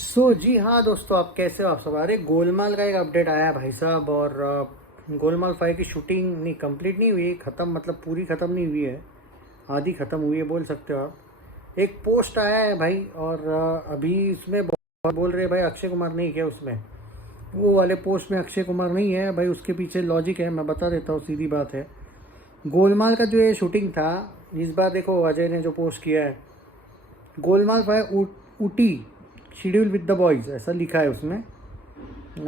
जी हाँ दोस्तों, आप कैसे हो? आप सब? अरे गोलमाल का एक अपडेट आया है भाई साहब। और गोलमाल 5 की शूटिंग नहीं, कंप्लीट नहीं हुई, ख़त्म मतलब पूरी ख़त्म नहीं हुई है, आधी ख़त्म हुई है बोल सकते हो आप। एक पोस्ट आया है भाई, और अभी इसमें बहुत बोल रहे हैं भाई अक्षय कुमार नहीं क्या उसमें। वो वाले पोस्ट में अक्षय कुमार नहीं है भाई, उसके पीछे लॉजिक है, मैं बता देता हूँ, सीधी बात है। गोलमाल का जो ये शूटिंग था, इस बार देखो अजय ने जो पोस्ट किया है, Golmaal 5 Ooty schedule with the boys ऐसा लिखा है उसमें।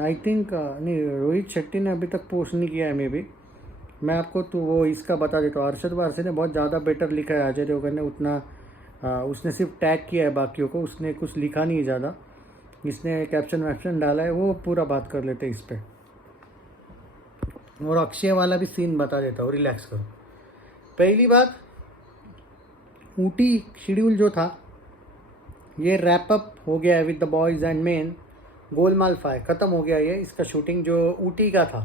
आई थिंक नहीं, रोहित शेट्टी ने अभी तक पोस्ट नहीं किया है मे बी। मैं आपको तो वो इसका बता देता हूँ, अरशद वारसी ने बहुत ज़्यादा बेटर लिखा है, अजय देवगन ने उतना उसने सिर्फ टैग किया है बाकियों को, उसने कुछ लिखा नहीं है ज़्यादा। इसने कैप्शन वैप्शन डाला है, वो पूरा बात कर लेते हैं इस पर। और अक्षय वाला भी सीन बता देता हूँ, रिलैक्स करो। पहली बात, ऊटी शेड्यूल जो था ये रैप अप हो गया है with the boys and main. Golmaal 5 ख़त्म हो गया ये, इसका शूटिंग जो ऊटी का था।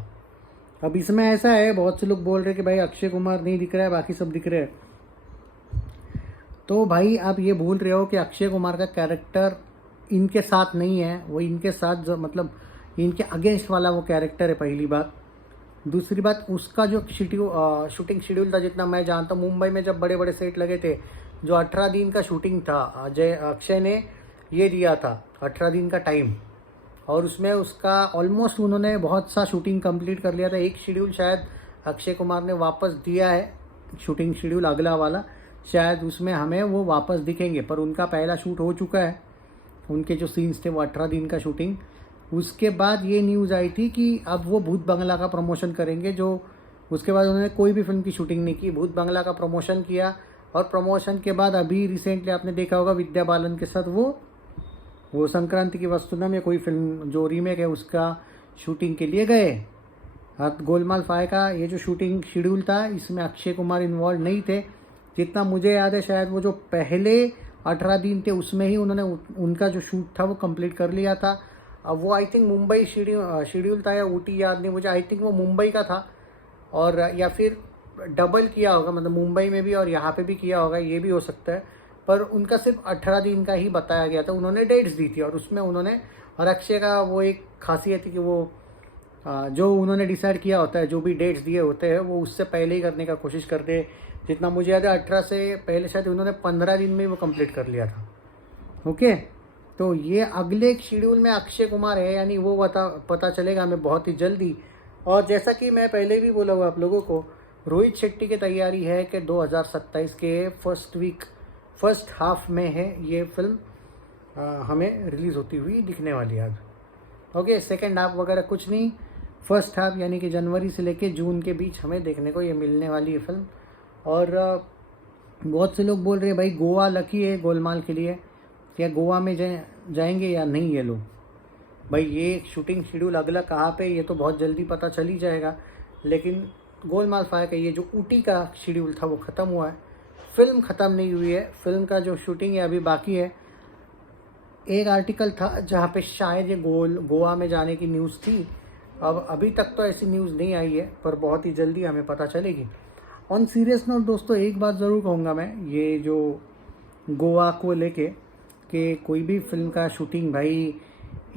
अब इसमें ऐसा है, बहुत से लोग बोल रहे हैं कि भाई अक्षय कुमार नहीं दिख रहा है, बाकी सब दिख रहे हैं। तो भाई आप ये भूल रहे हो कि अक्षय कुमार का कैरेक्टर इनके साथ नहीं है, वो इनके साथ जो मतलब इनके अगेंस्ट वाला वो कैरेक्टर है, पहली बात। दूसरी बात, उसका जो शूटिंग शेड्यूल था, जितना मैं जानता हूँ, मुंबई में जब बड़े बड़े सेट लगे थे, जो 18 दिन का शूटिंग था, अक्षय ने ये दिया था 18 दिन का टाइम। और उसमें उसका ऑलमोस्ट उन्होंने बहुत सा शूटिंग कंप्लीट कर लिया था। एक शेड्यूल शायद अक्षय कुमार ने वापस दिया है, शूटिंग शेड्यूल अगला वाला, शायद उसमें हमें वो वापस दिखेंगे, पर उनका पहला शूट हो चुका है। उनके जो सीन्स थे वो 18 दिन का शूटिंग। उसके बाद ये न्यूज़ आई थी कि अब वो भूत बंगला का प्रमोशन करेंगे, जो उसके बाद उन्होंने कोई भी फिल्म की शूटिंग नहीं की, भूत बंगला का प्रमोशन किया। और प्रमोशन के बाद अभी रिसेंटली आपने देखा होगा विद्या बालन के साथ वो संक्रांति की वस्तुना में कोई फिल्म जो रीमेक है उसका शूटिंग के लिए गए। अब गोलमाल 5 का ये जो शूटिंग शेड्यूल था, इसमें अक्षय कुमार इन्वॉल्व नहीं थे, जितना मुझे याद है। शायद वो जो पहले 18 दिन थे उसमें ही उन्होंने उनका जो शूट था वो कंप्लीट कर लिया था। अब वो आई थिंक मुंबई शेड्यूल था या ऊटी, याद नहीं मुझे, आई थिंक वो मुंबई का था। और या फिर डबल किया होगा, मतलब मुंबई में भी और यहाँ पे भी किया होगा, ये भी हो सकता है। पर उनका सिर्फ 18 दिन का ही बताया गया था, उन्होंने डेट्स दी थी। और उसमें उन्होंने, और अक्षय का वो एक खासियत थी कि वो जो उन्होंने डिसाइड किया होता है, जो भी डेट्स दिए होते हैं, वो उससे पहले ही करने का कोशिश करते हैं। जितना मुझे याद है 18 से पहले शायद उन्होंने 15 दिन में वो कंप्लीट कर लिया था। ओके, तो ये अगले शेड्यूल में अक्षय कुमार है, यानी वो पता चलेगा हमें बहुत ही जल्दी। और जैसा कि मैं पहले भी बोला हुआ आप लोगों को, रोहित शेट्टी की तैयारी है कि 2027 के फर्स्ट हाफ में है ये फिल्म हमें रिलीज़ होती हुई दिखने वाली है। ओके, सेकेंड हाफ वगैरह कुछ नहीं, फर्स्ट हाफ यानी कि जनवरी से लेके जून के बीच हमें देखने को ये मिलने वाली है फिल्म। और बहुत से लोग बोल रहे हैं भाई गोवा लकी है गोलमाल के लिए, क्या गोवा में जाएंगे या नहीं ये लोग। भाई ये शूटिंग शेड्यूल अगला कहाँ पे, ये तो बहुत जल्दी पता चल ही जाएगा। लेकिन गोलमाल 5 का ये जो ऊटी का शेड्यूल था वो ख़त्म हुआ है, फिल्म ख़त्म नहीं हुई है, फिल्म का जो शूटिंग है अभी बाकी है। एक आर्टिकल था जहाँ पे शायद ये गोवा में जाने की न्यूज़ थी। अब अभी तक तो ऐसी न्यूज़ नहीं आई है, पर बहुत ही जल्दी हमें पता चलेगी। ऑन सीरियस नोट दोस्तों, एक बात ज़रूर कहूँगा मैं, ये जो गोवा को लेके कि कोई भी फिल्म का शूटिंग भाई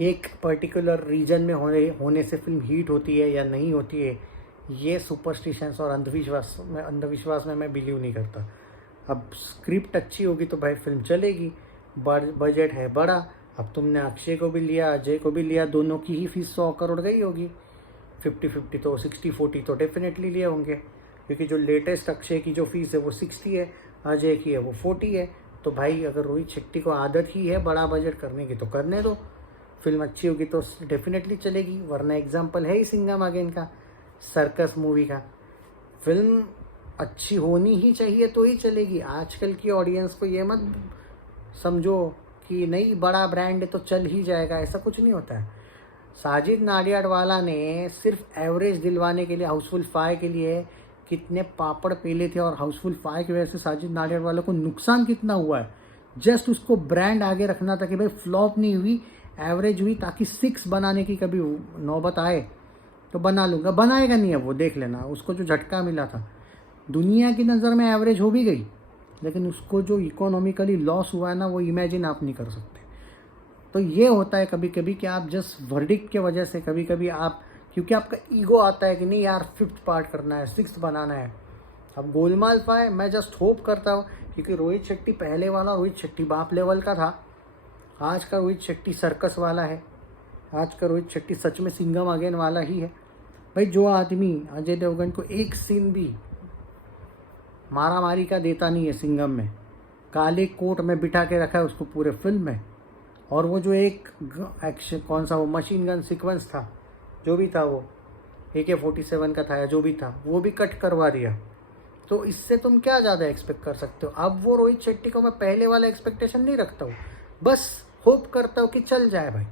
एक पर्टिकुलर रीजन में होने से फिल्म हिट होती है या नहीं होती है, ये सुपरस्टिशंस और अंधविश्वास में मैं बिलीव नहीं करता। अब स्क्रिप्ट अच्छी होगी तो भाई फिल्म चलेगी, बजट है बड़ा। अब तुमने अक्षय को भी लिया, अजय को भी लिया, दोनों की ही फीस 100 करोड़ गई होगी। 50-50 तो 60-40 तो डेफिनेटली लिए होंगे, क्योंकि जो लेटेस्ट अक्षय की जो फीस है वो 60 है, अजय की है वो 40 है। तो भाई अगर रोहित शेट्टी को आदत ही है बड़ा बजट करने की तो करने दो, फिल्म अच्छी होगी तो डेफिनेटली चलेगी। वरना एग्जाम्पल है ही सिंघम अगेन का, सर्कस मूवी का। फिल्म अच्छी होनी ही चाहिए तो ही चलेगी। आजकल की ऑडियंस को ये मत समझो कि नहीं बड़ा ब्रांड है तो चल ही जाएगा, ऐसा कुछ नहीं होता है। साजिद नाडियाडवाला ने सिर्फ एवरेज दिलवाने के लिए, हाउसफुल 5 के लिए कितने पापड़ पेले थे, और हाउसफुल 5 की वजह से साजिद नाडियाडवाला को नुकसान कितना हुआ है। जस्ट उसको ब्रांड आगे रखना था कि भाई फ्लॉप नहीं हुई, एवरेज हुई, ताकि 6 बनाने की कभी नौबत आए तो बना लूँगा। बनाएगा नहीं, अब वो देख लेना, उसको जो झटका मिला था दुनिया की नज़र में एवरेज हो भी गई, लेकिन उसको जो इकोनॉमिकली लॉस हुआ है ना, वो इमेजिन आप नहीं कर सकते। तो ये होता है कभी कभी कि आप जस्ट वर्डिक्ट के वजह से कभी कभी आप, क्योंकि आपका ईगो आता है कि नहीं यार 5th पार्ट करना है, 6th बनाना है। अब गोलमाल 5 मैं जस्ट होप करता हूँ, क्योंकि रोहित शेट्टी पहले वाला रोहित शेट्टी बाप लेवल का था, आज का रोहित शेट्टी सर्कस वाला है, आज का रोहित शेट्टी सच में सिंघम अगेन वाला ही है। भाई जो आदमी अजय देवगन को एक सीन भी मारा मारी का देता नहीं है सिंघम में, काले कोट में बिठा के रखा है उसको पूरे फिल्म में, और वो जो एक एक्शन कौन सा वो मशीन गन सीक्वेंस था, जो भी था वो AK-47 का था या जो भी था, वो भी कट करवा दिया। तो इससे तुम क्या ज़्यादा एक्सपेक्ट कर सकते हो। अब वो रोहित शेट्टी को मैं पहले वाला एक्सपेक्टेशन नहीं रखता हूँ, बस होप करता हूँ कि चल जाए भाई,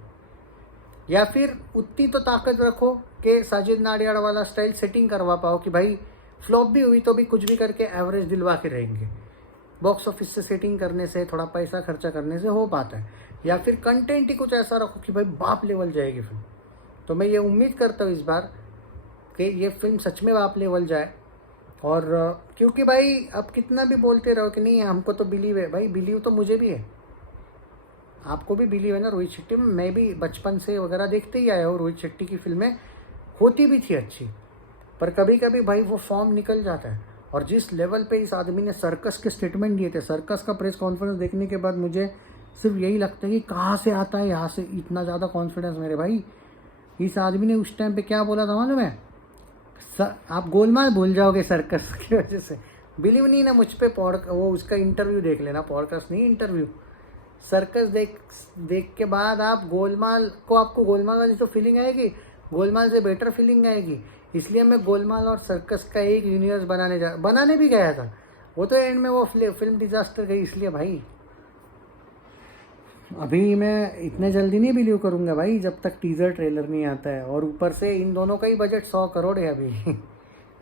या फिर उतनी तो ताकत रखो कि साजिद नाडियाड वाला स्टाइल सेटिंग करवा पाओ कि भाई फ्लॉप भी हुई तो भी कुछ भी करके एवरेज दिलवा के रहेंगे। बॉक्स ऑफिस से सेटिंग करने से, थोड़ा पैसा खर्चा करने से हो पाता है, या फिर कंटेंट ही कुछ ऐसा रखो कि भाई बाप लेवल जाएगी फिल्म। तो मैं ये उम्मीद करता हूँ इस बार कि ये फिल्म सच में बाप लेवल जाए। और क्योंकि भाई अब कितना भी बोलते रहो कि नहीं हमको तो बिलीव है, भाई बिलीव तो मुझे भी है, आपको भी बिलीव है ना रोहित शेट्टी में। मैं भी बचपन से वगैरह देखते ही आया हूँ, रोहित शेट्टी की फिल्में होती भी थी अच्छी, पर कभी कभी भाई वो फॉर्म निकल जाता है। और जिस लेवल पे इस आदमी ने सर्कस के स्टेटमेंट दिए थे, सर्कस का प्रेस कॉन्फ्रेंस देखने के बाद मुझे सिर्फ यही लगता है कि कहाँ से आता है यहाँ से इतना ज़्यादा कॉन्फिडेंस मेरे भाई। इस आदमी ने उस टाइम पे क्या बोला था मालूम है, आप गोलमाल भूल जाओगे सर्कस की वजह से। बिलीव नहीं ना मुझ पे, वो उसका इंटरव्यू देख लेना, पॉडकास्ट नहीं इंटरव्यू। सर्कस देख के बाद आप गोलमाल को, आपको गोलमाल वाली जो फीलिंग आएगी गोलमाल से बेटर फीलिंग आएगी। इसलिए मैं गोलमाल और सर्कस का एक यूनिवर्स बनाने भी गया था, वो तो एंड में वो फिल्म डिजास्टर गई। इसलिए भाई अभी मैं इतने जल्दी नहीं बिलीव करूँगा भाई जब तक टीज़र ट्रेलर नहीं आता है। और ऊपर से इन दोनों का ही बजट 100 करोड़ है अभी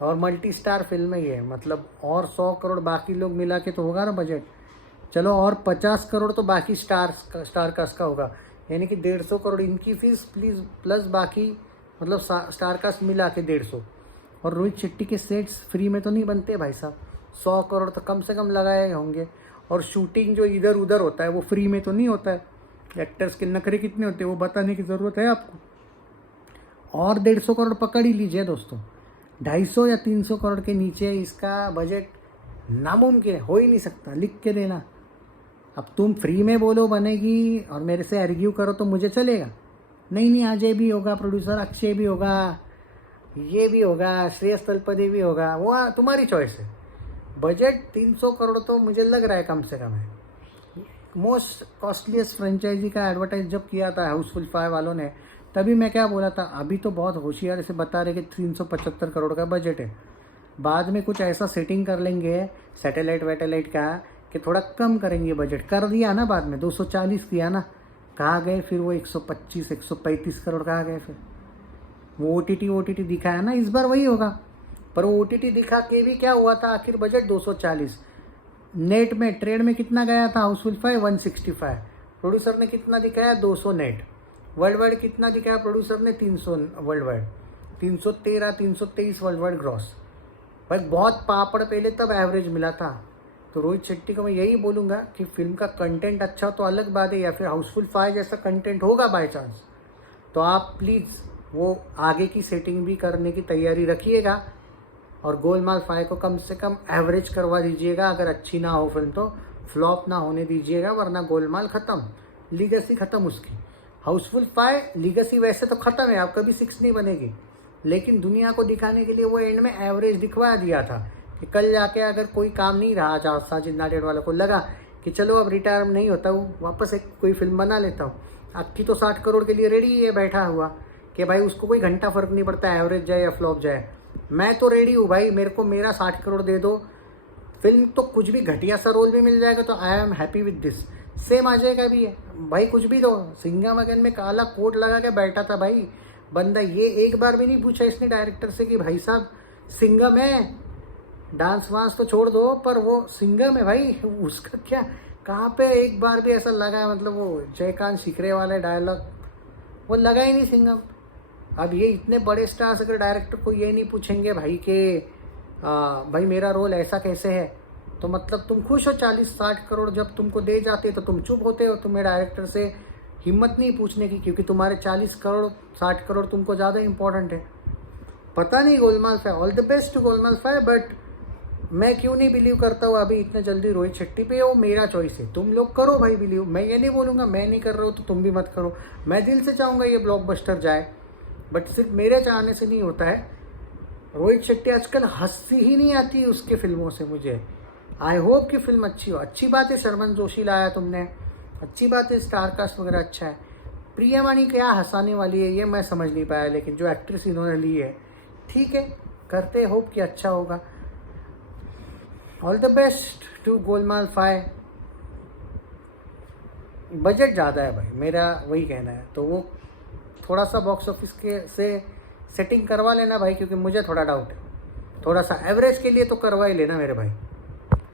और मल्टी स्टार फिल्म ही है, मतलब और 100 करोड़ बाकी लोग मिला के तो होगा ना बजट। चलो और 50 करोड़ तो बाकी स्टार कास्ट का होगा, यानी कि 150 करोड़ इनकी फीस प्लीज़ प्लस बाकी, मतलब स्टार कास्ट मिला के 150। और रोहित शेट्टी के सेट्स फ्री में तो नहीं बनते भाई साहब, 100 करोड़ तो कम से कम लगाए होंगे। और शूटिंग जो इधर उधर होता है वो फ्री में तो नहीं होता है। एक्टर्स के नखरे कितने होते हैं वो बताने की ज़रूरत है आपको। और 150 करोड़ पकड़ ही लीजिए दोस्तों, 250 या 300 करोड़ के नीचे इसका बजट नामुमकिन हो ही नहीं सकता, लिख के देना। अब तुम फ्री में बोलो बनेगी और मेरे से आर्ग्यू करो तो मुझे चलेगा, नहीं अजय भी होगा प्रोड्यूसर, अक्षय भी होगा, ये भी होगा, श्रेयस तलपदे भी होगा, वो तुम्हारी चॉइस है। बजट 300 करोड़ तो मुझे लग रहा है कम से कम है। मोस्ट कॉस्टलीस्ट फ्रेंचाइजी का एडवर्टाइज जब किया था हाउसफुल 5 वालों ने, तभी मैं क्या बोला था, अभी तो बहुत होशियार से बता रहे कि 375 करोड़ का बजट है, बाद में कुछ ऐसा सेटिंग कर लेंगे सैटेलाइट वैटेलाइट का कि थोड़ा कम करेंगे बजट। कर दिया ना बाद में, 240 किया ना, कहाँ गए फिर वो 125 135 करोड़ कहाँ गए फिर। वो OTT दिखाया ना, इस बार वही होगा। पर वो OTT दिखा के भी क्या हुआ था, आखिर बजट 240, नेट में ट्रेड में कितना गया था हाउसफुल 5 165, प्रोड्यूसर ने कितना दिखाया 200 नेट, वर्ल्ड वाइड कितना दिखाया प्रोड्यूसर ने 300 world wide, 313 323 world wide gross. भाई बहुत पापड़ पहले तब एवरेज मिला था। तो रोहित शेट्टी को मैं यही बोलूँगा कि फिल्म का कंटेंट अच्छा तो अलग बात है, या फिर हाउसफुल 5 जैसा कंटेंट होगा बाय चांस, तो आप प्लीज़ वो आगे की सेटिंग भी करने की तैयारी रखिएगा और गोलमाल 5 को कम से कम एवरेज करवा दीजिएगा। अगर अच्छी ना हो फिल्म तो फ्लॉप ना होने दीजिएगा, वरना गोलमाल ख़त्म, लीगेसी ख़त्म उसकी। हाउसफुल 5 लीगेसी वैसे तो ख़त्म है, आप कभी 6 नहीं बनेगी, लेकिन दुनिया को दिखाने के लिए वो एंड में एवरेज दिखवा दिया था कि कल जाके अगर कोई काम नहीं रहा, जहाँ साजिद नाडियाड वालों को लगा कि चलो अब रिटायर नहीं होता हूँ, वापस एक कोई फिल्म बना लेता हूँ, अक्की तो 60 करोड़ के लिए रेडी है बैठा हुआ कि भाई उसको कोई घंटा फ़र्क नहीं पड़ता एवरेज जाए या फ्लॉप जाए, मैं तो रेडी हूँ भाई, मेरे को मेरा 60 करोड़ दे दो, फिल्म तो कुछ भी घटिया सा रोल भी मिल जाएगा तो I am happy with this. Same Ajay का भी है भाई, कुछ भी दो। सिंघम अगेन में काला कोट लगा के बैठा था भाई बंदा, ये एक बार भी नहीं पूछा इसने डायरेक्टर से कि भाई साहब सिंघम है, डांस वांस तो छोड़ दो पर वो सिंघम है भाई, उसका क्या कहाँ पे एक बार भी ऐसा लगा है, मतलब वो जयकांत शिखरे वाले डायलॉग वो लगा ही नहीं सिंघम। अब ये इतने बड़े स्टार्स अगर डायरेक्टर को ये नहीं पूछेंगे भाई कि भाई मेरा रोल ऐसा कैसे है, तो मतलब तुम खुश हो 40-60 करोड़ जब तुमको दे जाते तो तुम चुप होते हो, तुम्हें डायरेक्टर से हिम्मत नहीं पूछने की, क्योंकि तुम्हारे 40 करोड़ 60 करोड़ तुमको ज़्यादा इंपॉर्टेंट है। पता नहीं Golmaal 5, all the best to Golmaal 5, but मैं क्यों नहीं बिलीव करता हूँ अभी इतने जल्दी रोहित शेट्टी पे। वो मेरा चॉइस है, तुम लोग करो भाई बिलीव, मैं ये नहीं बोलूँगा मैं नहीं कर रहा हूँ तो तुम भी मत करो। मैं दिल से चाहूँगा ये ब्लॉकबस्टर जाए, बट सिर्फ मेरे चाहने से नहीं होता है। रोहित शेट्टी आजकल हंसी ही नहीं आती है उसके फिल्मों से मुझे। आई होप कि फिल्म अच्छी हो। अच्छी बात है शर्मन जोशी लाया तुमने, अच्छी बात है, स्टार कास्ट वगैरह अच्छा है। प्रियमणि क्या हंसाने वाली है ये मैं समझ नहीं पाया, लेकिन जो एक्ट्रेस इन्होंने ली है ठीक है, करते होप कि अच्छा होगा। All the best to Golmaal 5। Budget ज़्यादा है भाई, मेरा वही कहना है, तो वो थोड़ा सा बॉक्स ऑफिस के से सेटिंग करवा लेना भाई, क्योंकि मुझे थोड़ा डाउट है। थोड़ा सा एवरेज के लिए तो करवा ही लेना मेरे भाई।